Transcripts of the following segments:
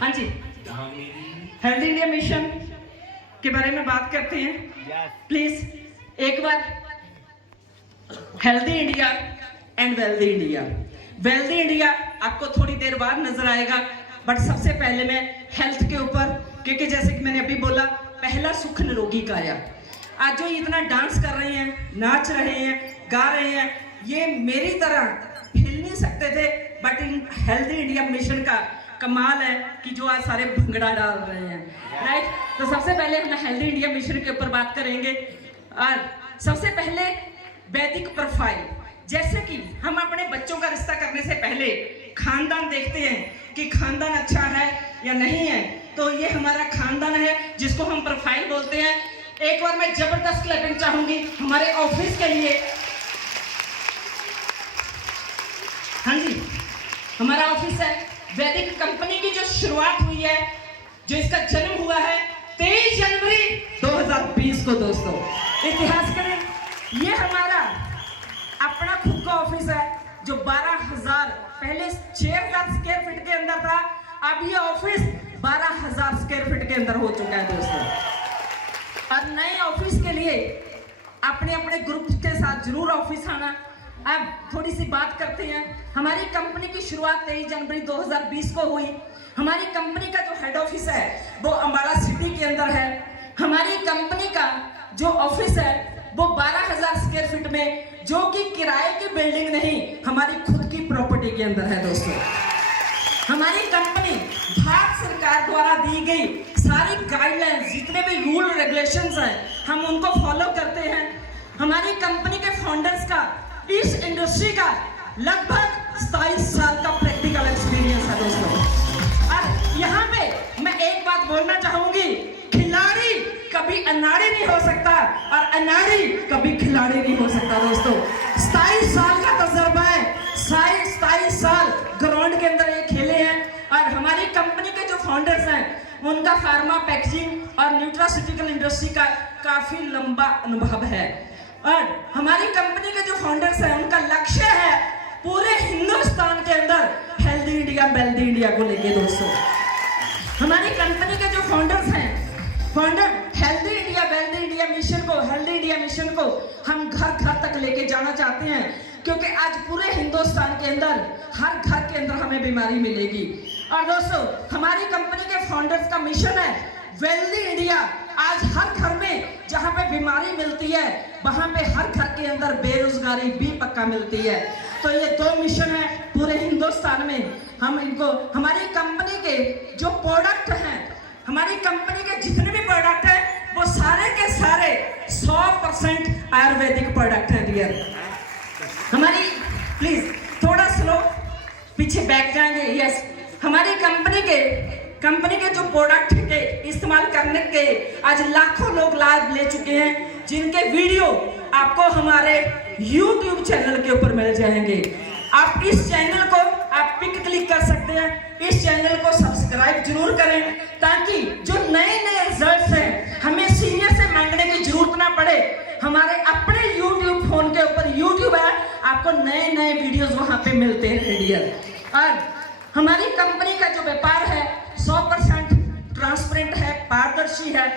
हाँ जी, healthy India mission के बारे में बात करते हैं। प्लीज एक बार healthy India and wealthy India. Wealthy India आपको थोड़ी देर बाद नजर आएगा, बट सबसे पहले मैं हेल्थ के ऊपर, क्योंकि जैसे कि मैंने अभी बोला, पहला सुख निरोगी काया। आज जो इतना डांस कर रहे हैं, नाच रहे हैं, गा रहे हैं, ये मेरी तरह हिल नहीं सकते थे, but in healthy India mission का कमाल है कि जो आज सारे भंगड़ा डाल रहे हैं, राइट। तो सबसे पहले हम हेल्दी इंडिया मिशन के ऊपर बात करेंगे। और सबसे पहले वैदिक प्रोफाइल, जैसे कि हम अपने बच्चों का रिश्ता करने से पहले खानदान देखते हैं कि खानदान अच्छा है या नहीं है। तो ये हमारा खानदान है जिसको हम प्रोफाइल बोलते हैं। एक बार मैं जबरदस्त क्लैपिंग चाहूंगी हमारे ऑफिस के लिए। हाँ जी, हमारा ऑफिस है वैदिक कंपनी की जो शुरुआत हुई है, जो इसका जन्म हुआ है 23 जनवरी 2020 को। दोस्तों इतिहास करें, ये हमारा अपना खुद का ऑफिस है जो 12,000, पहले 6,000 स्क्वायर फीट के अंदर था, अब ये ऑफिस 12,000 स्क्वायर फीट के अंदर हो चुका है दोस्तों। और नए ऑफिस के लिए अपने अपने ग्रुप के साथ जरूर ऑफिस आना। अब थोड़ी सी बात करते हैं। हमारी कंपनी की शुरुआत 23 जनवरी 2020 को हुई। हमारी कंपनी का जो हेड ऑफिस है वो अम्बाला सिटी के अंदर है। हमारी कंपनी का जो ऑफिस है वो 12,000 स्क्वायर फीट में, जो कि किराए की बिल्डिंग नहीं, हमारी खुद की प्रॉपर्टी के अंदर है दोस्तों। हमारी कंपनी भारत सरकार द्वारा दी गई सारी गाइडलाइंस, जितने भी रूल रेगुलेशंस हैं, हम उनको फॉलो करते हैं। हमारी कंपनी के फाउंडर्स का इस इंडस्ट्री का लगभग 27 साल का प्रैक्टिकल एक्सपीरियंस है दोस्तों। और यहाँ पे मैं एक बात बोलना चाहूंगी, खिलाड़ी कभी अनाड़ी नहीं हो सकता और अनाड़ी कभी खिलाड़ी नहीं हो सकता दोस्तों। 27 साल का तजुर्बा है, 27 साल ग्राउंड के अंदर ये खेले हैं। और हमारी कंपनी के जो फाउंडर्स हैं उनका फार्मा, पैकेजिंग और न्यूट्रास्यूटिकल इंडस्ट्री का काफी लंबा अनुभव है। और हमारी कंपनी के जो फाउंडर्स हैं उनका लक्ष्य है पूरे हिंदुस्तान के अंदर हेल्दी इंडिया, वेल्दी इंडिया को लेके दोस्तों। हमारी कंपनी के जो फाउंडर्स हैं, founder healthy India, wealthy India mission को, हेल्दी इंडिया मिशन को हम घर घर तक लेके जाना चाहते हैं, क्योंकि आज पूरे हिंदुस्तान के अंदर हर घर के अंदर हमें बीमारी मिलेगी। और दोस्तों हमारी कंपनी के फाउंडर्स का मिशन है वेल्दी इंडिया। आज हर घर में जहां पे बीमारी मिलती है वहां पे हर घर के अंदर बेरोजगारी भी पक्का मिलती है। तो ये 2 मिशन है पूरे हिंदुस्तान में। हम इनको, हमारी कंपनी के जो प्रोडक्ट हैं, हमारी कंपनी के जितने भी प्रोडक्ट हैं वो सारे के सारे 100% आयुर्वेदिक प्रोडक्ट है डियर। हमारी, प्लीज थोड़ा स्लो पीछे बैठ जाएंगे। यस, हमारी कंपनी के जो प्रोडक्ट के इस्तेमाल करने के आज लाखों लोग लाभ ले चुके हैं, जिनके वीडियो आपको हमारे YouTube चैनल के ऊपर मिल जाएंगे। आप इस चैनल को आप पिक क्लिक कर सकते हैं, इस चैनल को सब्सक्राइब जरूर करें, ताकि जो नए नए रिजल्ट्स हैं हमें सीनियर से मांगने की जरूरत ना पड़े। हमारे अपने YouTube फोन के ऊपर YouTube है, आपको नए नए वीडियोस वहां पे मिलते हैं डियर। और हमारी कंपनी का जो व्यापार है 100% ट्रांसपेरेंट है, पारदर्शी है।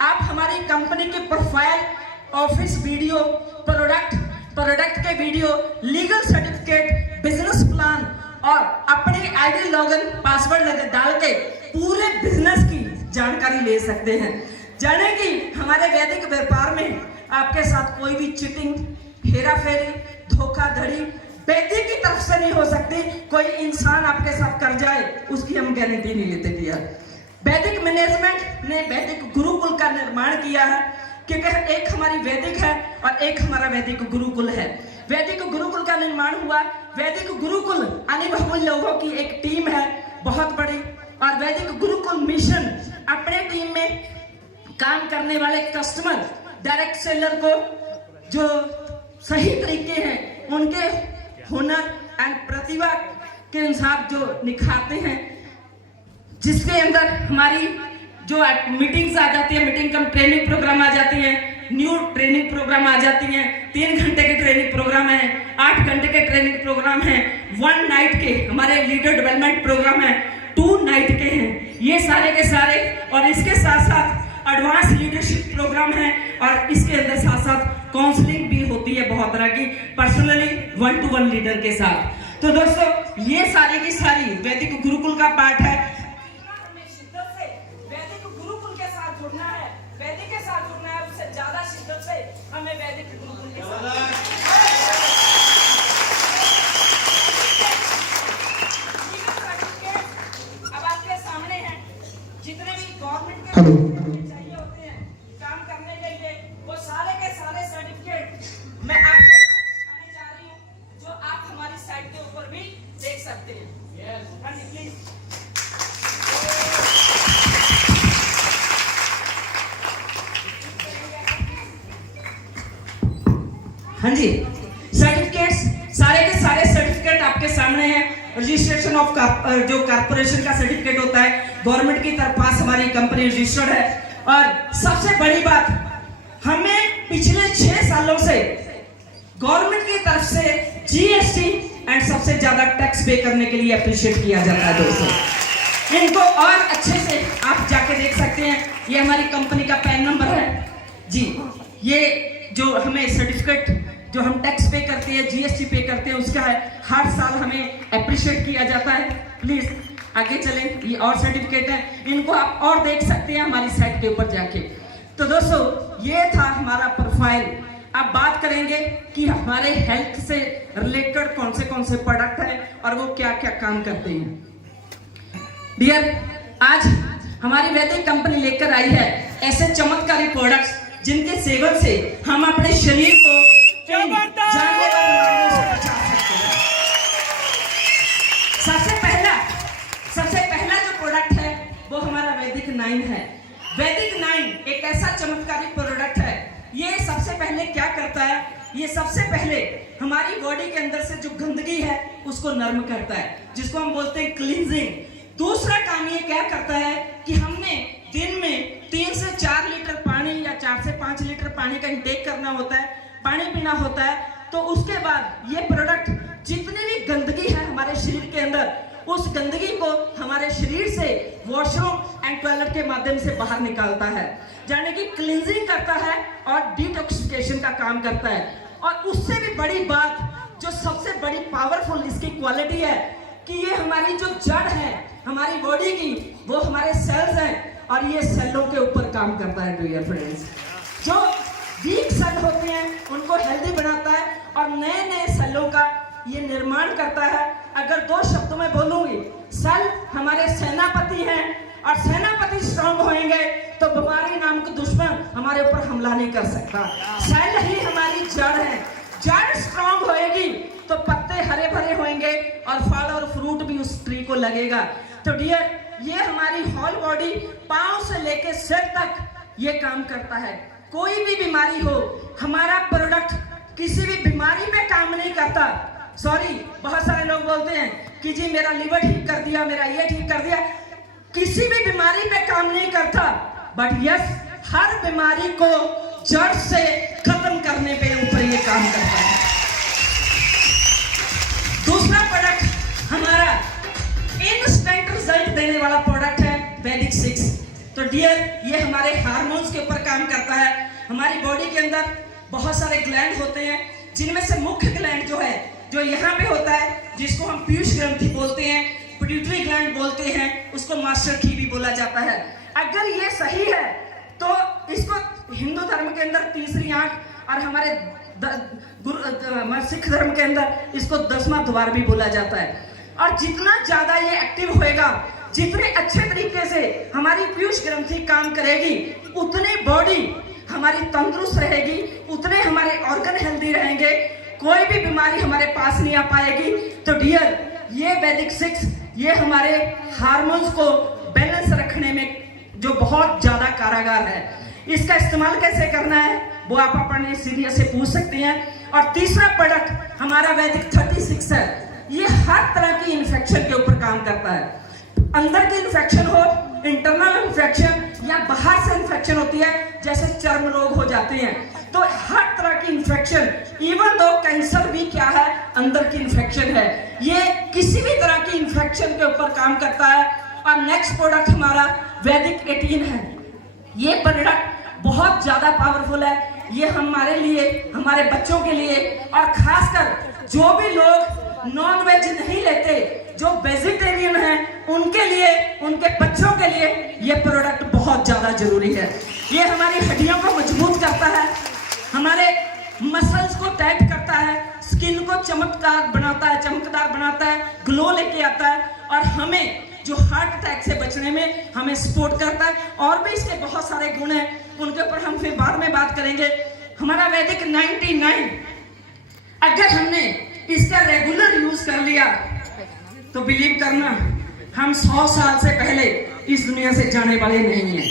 आप हमारी कंपनी के प्रोफाइल, ऑफिस वीडियो, प्रोडक्ट के video, legal certificate, business plan और अपने आईडी, लॉगिन, पासवर्ड डाल के पूरे बिजनेस की जानकारी ले सकते हैं। जाने कि हमारे वैदिक व्यापार में आपके साथ कोई भी चीटिंग, हेरा फेरी, धोखाधड़ी वैदिक की तरफ से नहीं हो सकती। कोई इंसान आपके साथ कर जाए उसकी हम गारंटी नहीं लेते भैया। वैदिक मैनेजमेंट ने वैदिक गुरुकुल का निर्माण किया है, क्योंकि एक हमारी वैदिक है और एक हमारा वैदिक गुरुकुल है। वैदिक गुरुकुल का निर्माण हुआ। वैदिक गुरुकुल अनुभवी लोगों की एक टीम है बहुत बड़ी। और वैदिक गुरुकुल मिशन अपने टीम में काम करने वाले कस्टमर, डायरेक्ट सेलर को जो सही तरीके हैं उनके हुनर एंड प्रतिभा के अनुसार जो निखारते हैं, जिसके अंदर हमारी जो मीटिंग्स आ जाती है, मीटिंग कम ट्रेनिंग प्रोग्राम आ जाती है, न्यू ट्रेनिंग प्रोग्राम आ जाती हैं, 3 घंटे के ट्रेनिंग प्रोग्राम है, 8 घंटे के ट्रेनिंग प्रोग्राम है, 1 नाइट के हमारे लीडर डेवलपमेंट प्रोग्राम है, 2 नाइट के हैं, ये सारे के सारे। और इसके साथ साथ एडवांस लीडरशिप प्रोग्राम है और इसके अंदर साथ साथ काउंसलिंग भी होती है बहुत तरह की, पर्सनली 1-to-1 लीडर के साथ। तो दोस्तों ये सारी की सारी वैदिक गुरुकुल का पार्ट है। हमें शिद्दत से वैदिक गुरुकुल के साथ जुड़ना है, वैदिक के साथ जुड़ना है, उससे ज्यादा शिद्दत से हमें वैदिक गुरुकुल के साथ। अब आपके सामने है जितने भी गवर्नमेंट के चाहिए होते हैं काम करने के लिए, वो सारे के सारे सर्टिफिकेट मैं आपको दिखाने जा रही हूँ, जो आप हमारी साइट के ऊपर भी देख सकते हैं। हाँ जी प्लीज। हाँ जी, सर्टिफिकेट्स सारे के सारे सर्टिफिकेट आपके सामने हैं। रजिस्ट्रेशन ऑफ जो कारपोरेशन का सर्टिफिकेट होता है, गवर्नमेंट की तरफ पास हमारी कंपनी रजिस्टर्ड है। और सबसे बड़ी बात, हमें पिछले 6 सालों से गवर्नमेंट की तरफ से जीएसटी एंड सबसे ज्यादा टैक्स पे करने के लिए अप्रिशिएट किया जाता है दोस्तों। इनको और अच्छे से आप जाके देख सकते हैं, ये हमारी कंपनी का पैन नंबर है जी। ये जो हमें सर्टिफिकेट जो हम टैक्स पे करते हैं, जीएसटी पे करते हैं, उसका है, हर साल हमें अप्रिशिएट किया जाता है। प्लीज आगे चलें, ये और सर्टिफिकेट है, इनको आप और देख सकते हैं हमारी साइट के ऊपर जाके। तो दोस्तों ये था हमारा प्रोफाइल। अब बात करेंगे कि हमारे हेल्थ से रिलेटेड कौन से प्रोडक्ट हैं और वो क्या क्या काम करते हैं। डियर, आज हमारी वैदिक कंपनी लेकर आई है ऐसे चमत्कारी प्रोडक्ट्स जिनके सेवन से हम अपने शरीर को जानलेवा बीमारियों से बचा सकते हैं। सबसे पहला जो प्रोडक्ट है वो हमारा वैदिक 9 है। वैदिक 9 एक ऐसा चमत्कारी प्रोडक्ट है। ये सबसे पहले क्या करता है, ये सबसे पहले हमारी बॉडी के अंदर से जो गंदगी है उसको नर्म करता है, जिसको हम बोलते हैं क्लींजिंग। दूसरा काम ये क्या करता है कि हमने दिन में 3 से 4 लीटर पानी या 4 से 5 लीटर पानी का इंटेक करना होता है, पानी पीना होता है। तो उसके बाद ये प्रोडक्ट जितनी भी गंदगी है हमारे शरीर के अंदर, उस गंदगी को हमारे शरीर से वॉशरूम एंड टॉयलेट के माध्यम से बाहर निकालता है, यानी कि क्लींजिंग करता है और डिटॉक्सिफिकेशन का काम करता है। और उससे भी बड़ी बात, जो सबसे बड़ी पावरफुल इसकी क्वालिटी है कि ये हमारी जो जड़ है हमारी बॉडी की, वो हमारे सेल्स हैं और ये सेलों के ऊपर काम करता है। डियर फ्रेंड्स, जो वीक सेल होते हैं उनको हेल्दी बनाता है और नए नए सेलों का ये निर्माण करता है। अगर 2 शब्दों में बोलूंगी, सेल हमारे सेनापति हैं और सेनापति स्ट्रांग होंगे तो बीमारी नाम के दुश्मन हमारे ऊपर हमला नहीं कर सकता। सेल ही हमारी जड़ है, जड़ स्ट्रांग होएगी तो पत्ते हरे भरे होंगे और फल और फ्रूट भी उस ट्री को लगेगा। तो डियर, ये हमारी होल बॉडी पांव से लेके सिर तक ये काम करता है। कोई भी बीमारी हो, हमारा प्रोडक्ट किसी भी बीमारी पे काम नहीं करता। सॉरी, बहुत सारे लोग बोलते हैं कि जी मेरा लीवर ठीक कर दिया, मेरा ये ठीक कर दिया, किसी भी बीमारी पे काम नहीं करता। बट यस, हर बीमारी को जड़ से खत्म करने पे ऊपर ये काम करता है। दूसरा प्रोडक्ट हमारा इंस्टेंट रिजल्ट देने वाला प्रोडक्ट है वैदिक 6। तो डियर, ये हमारे हार्मोन्स के ऊपर काम करता है। हमारी बॉडी के अंदर बहुत सारे ग्लैंड होते हैं, जिनमें से मुख्य ग्लैंड जो है, जो यहाँ पे होता है, जिसको हम पीयूष ग्रंथि बोलते हैं, पिट्यूटरी ग्लैंड बोलते हैं, उसको मास्टर की भी बोला जाता है। अगर ये सही है तो इसको हिंदू धर्म के अंदर तीसरी आंख और हमारे सिख धर्म के अंदर इसको 10वां द्वार भी बोला जाता है। और जितना ज्यादा ये एक्टिव होएगा, जितने अच्छे तरीके से हमारी पीयूष ग्रंथि काम करेगी, उतनी बॉडी हमारी तंदुरुस्त रहेगी, उतने हमारे ऑर्गन हेल्दी रहेंगे, कोई भी बीमारी हमारे पास नहीं आ पाएगी। तो डियर, ये वैदिक 6 ये हमारे हार्मोन्स को बैलेंस रखने में जो बहुत ज्यादा कारागार है। इसका इस्तेमाल कैसे करना है वो आप अपने सीनियर से पूछ सकते हैं। और तीसरा प्रोडक्ट हमारा वैदिक 36 है। ये हर तरह की इन्फेक्शन के ऊपर काम करता है। अंदर की इन्फेक्शन हो इंटरनल इन्फेक्शन या बाहर से इन्फेक्शन होती है, जैसे चर्म रोग हो जाते हैं, तो हर तरह की इन्फेक्शन, इवन दो कैंसर भी क्या है, अंदर की इन्फेक्शन है, ये किसी भी तरह की इन्फेक्शन के ऊपर काम करता है। और नेक्स्ट प्रोडक्ट हमारा वैदिक 18 है। ये प्रोडक्ट बहुत ज्यादा पावरफुल है। ये हमारे लिए, हमारे बच्चों के लिए, और खासकर जो भी लोग नॉन वेज नहीं लेते, जो वेजिटेरियन हैं, उनके लिए, उनके बच्चों के लिए ये प्रोडक्ट बहुत ज्यादा जरूरी है। ये हमारी हड्डियों को मजबूत करता है, हमारे मसल्स को टाइट करता है, स्किन को चमकदार बनाता है, ग्लो लेके आता है, और हमें जो हार्ट अटैक से बचने में हमें सपोर्ट करता है। और भी इसके बहुत सारे गुण हैं, उनके ऊपर हम फिर बाद में बात करेंगे। हमारा वैदिक 99, अगर हमने इसका रेगुलर यूज कर लिया तो बिलीव करना, हम 100 साल से पहले इस दुनिया से जाने वाले नहीं हैं।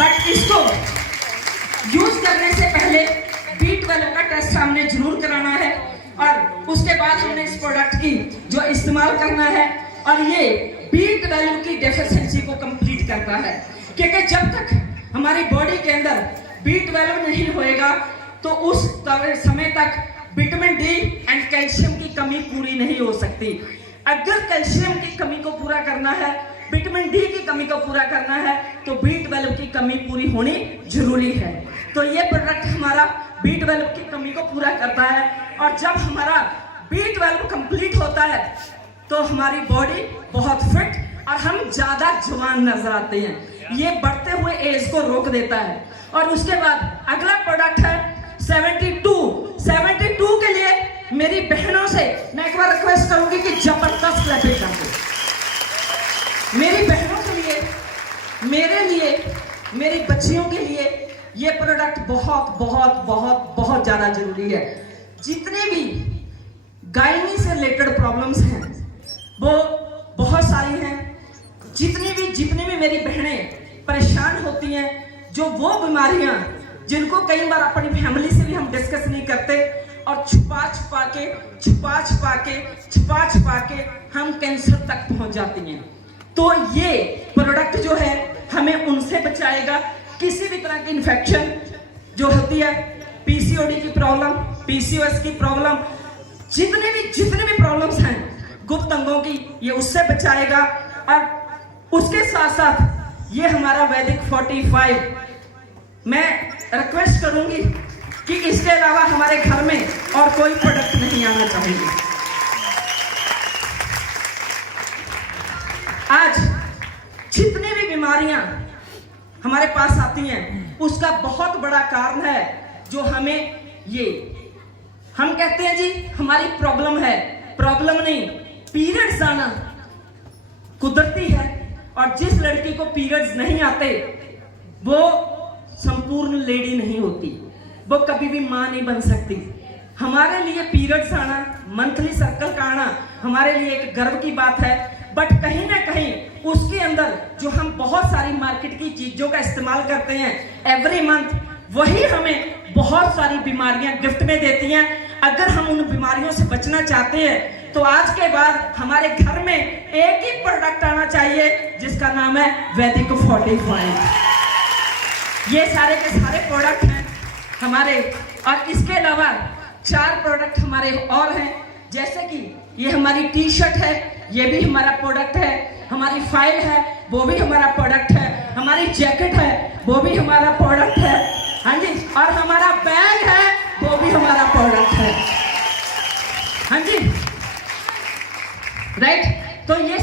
बट इसको यूज करने से पहले B12 का टेस्ट हमने जरूर कराना है, और उसके बाद हमने इस प्रोडक्ट की जो इस्तेमाल करना है, और ये B12 की डेफिशिएंसी को कंप्लीट करता है। क्योंकि जब तक हमारी बॉडी के अंदर B12 नहीं होएगा तो उस समय तक विटामिन डी एंड कैल्शियम की कमी पूरी नहीं हो सकती। अगर कैल्शियम की कमी को पूरा करना है, विटामिन डी की कमी को पूरा करना है, तो B12 की कमी पूरी होनी जरूरी है। तो ये प्रोडक्ट हमारा B12 की कमी को पूरा करता है, और जब हमारा B12 कंप्लीट होता है तो हमारी बॉडी बहुत फिट और हम ज्यादा जवान नजर आते हैं। ये बढ़ते हुए एज को रोक देता है। और उसके बाद अगला प्रोडक्ट है 72 के लिए मेरी बहनों से मैं एक बार रिक्वेस्ट करूंगी कि जबरदस्त क्लैपिंग कर दो। मेरी बहनों के लिए, मेरे लिए, मेरी बच्चियों के लिए ये प्रोडक्ट बहुत बहुत बहुत बहुत ज्यादा जरूरी है। जितनी भी गायनी से रिलेटेड प्रॉब्लम्स हैं वो बहुत सारी हैं। जितनी भी मेरी बहनें परेशान होती हैं, जो वो बीमारियां जिनको कई बार अपनी फैमिली से भी हम डिस्कस नहीं करते, और छुपा छुपा के हम कैंसर तक पहुंच जाती हैं, तो ये प्रोडक्ट जो है हमें उनसे बचाएगा। किसी भी तरह की इन्फेक्शन जो होती है, पीसीओडी की प्रॉब्लम, पीसीओएस की प्रॉब्लम, जितने भी प्रॉब्लम्स हैं गुप्त अंगों की, ये उससे बचाएगा। और उसके साथ साथ ये हमारा वैदिक 45, मैं रिक्वेस्ट करूंगी कि इसके अलावा हमारे घर में और कोई प्रोडक्ट नहीं आना चाहिए। आज जितनी भी बीमारियां हमारे पास आती हैं, उसका बहुत बड़ा कारण है जो हमें हम कहते हैं जी हमारी प्रॉब्लम है, प्रॉब्लम नहीं, पीरियड्स आना कुदरती है। और जिस लड़की को पीरियड्स नहीं आते वो संपूर्ण लेडी नहीं होती, वो कभी भी मां नहीं बन सकती। हमारे लिए पीरियड्स आना, मंथली सर्कल का आना हमारे लिए एक गर्व की बात है। बट कहीं ना कहीं उसके अंदर जो हम बहुत सारी मार्केट की चीजों का इस्तेमाल करते हैं एवरी मंथ, वही हमें बहुत सारी बीमारियां गिफ्ट में देती हैं। अगर हम उन बीमारियों से बचना चाहते हैं तो आज के बाद हमारे घर में एक ही प्रोडक्ट आना चाहिए जिसका नाम है वैदिक 45। ये सारे के सारे प्रोडक्ट हैं हमारे, और इसके अलावा 4 प्रोडक्ट हमारे और हैं, जैसे कि ये हमारी टी शर्ट है, ये भी हमारा प्रोडक्ट है, हमारी फाइल है वो भी हमारा प्रोडक्ट है, हमारी जैकेट है वो भी हमारा प्रोडक्ट है, हाँ जी, और हमारा बैग है वो भी हमारा प्रोडक्ट है, हाँ जी, राइट। तो ये